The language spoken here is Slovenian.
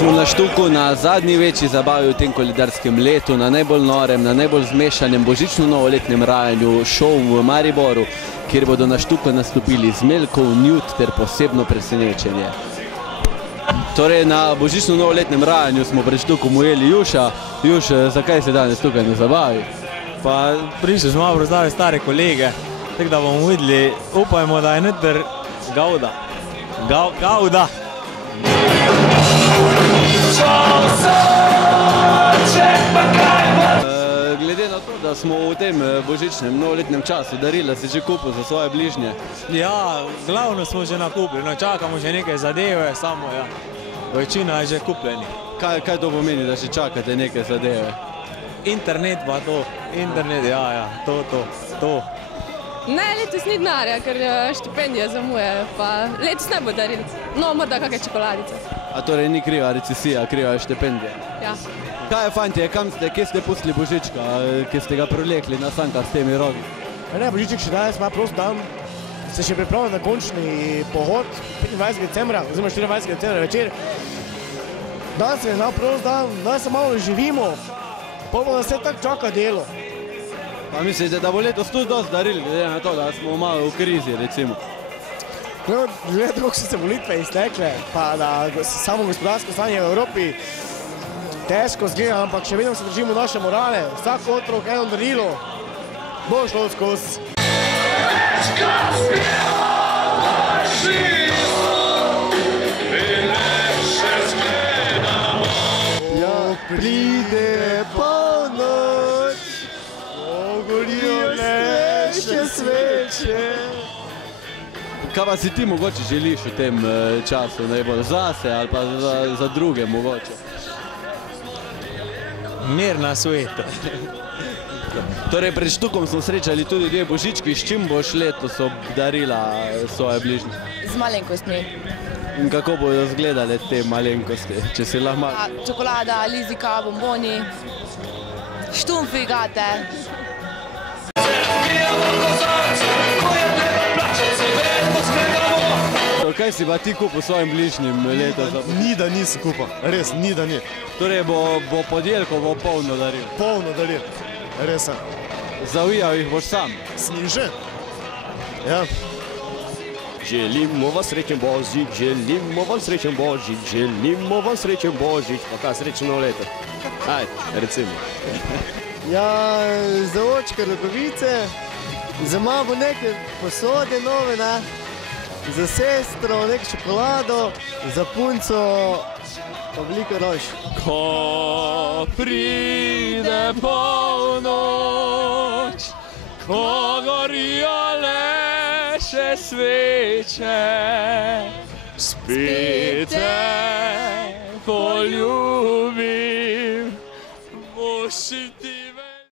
Smo na Štuku na zadnji večji zabavi v tem koledarskem letu, na najbolj norem, na najbolj zmešanem božično-novoletnem rajanju šov v Mariboru, kjer bodo na Štuku nastopili Zmeljkov, Njut ter posebno presenečenje. Torej, na božično-novoletnem rajanju smo pred Štukom ujeli Juša. Juš, zakaj si danes tukaj na zabavi? Pa prišli smo malo prozdave stare kolege, tako da bomo videli, upajmo, da je noter Gauda. Gauda! Glede na to, da smo v tem božičnem novoletnem času darila si že kupil za svoje bližnje. Ja, glavno smo že nakupili, no čakamo še nekaj zadeve, samo ja, večina je že kupljeni. Kaj to pomeni, da še čakate nekaj zadeve? Internet pa to, internet, ja, to. Ne, letos ni denarja, ker štipendija zamuje, pa letos ne bo daril. No, morda kakšne čokoladice. A torej ni kriva recesija, kriva je štipendija? Ja. Kaj je, fantje, kje ste pustili Božička, kje ste ga privlekli na sankah s temi rogi? Ne, Božiček še danes ima prost dan, se še pripravlja na končni pohod 25. decembra, oziroma 24. decembra večer. Danes je znal prost dan, danes se malo živimo, pa bomo se tako čaka delo. Pa mislite, da bo letos tudi dosti darili, glede na to, da smo malo v krizi, recimo? No, glede kako so se volitve iztekle, pa da samo gospodarsko stanje v Evropi težko zgleda, ampak še vedno se držimo naše morale. Vsak otrok eno darilo bo šlo skozi. Ja, pride polnoč, ogorijo še sveče. Kaj pa si ti mogoče želiš v tem času, najbolj zase ali pa za druge mogoče? Mir na svetu. Torej, pred Štukom smo srečali tudi dve božički, s čim boš letos obdarila svoje bližnje? Z malenkostmi. In kako bodo izgledale te malenkosti, če si lahko malo? Čokolada, lizika, bomboni, štumfi, gate. Kaj si pa ti kupil svojim bližnjim letos? Ni da nisi kupil, res, ni da ni. Torej bo podelkovo polno daril? Polno daril, res. Zavijal jih boš sam? Snižen. Ja. Želimo vam srečen Božič, želimo vam srečen Božič, želimo vam srečen Božič. Pa kaj, srečno leto? Ajde, recimo. Ja, za očka rokavice, za mamo neke posode nove, ne? Za sestro nek čokolado, za punco pa veliko rož. Ko pride polnoč, ko gorijo le še sveče, spite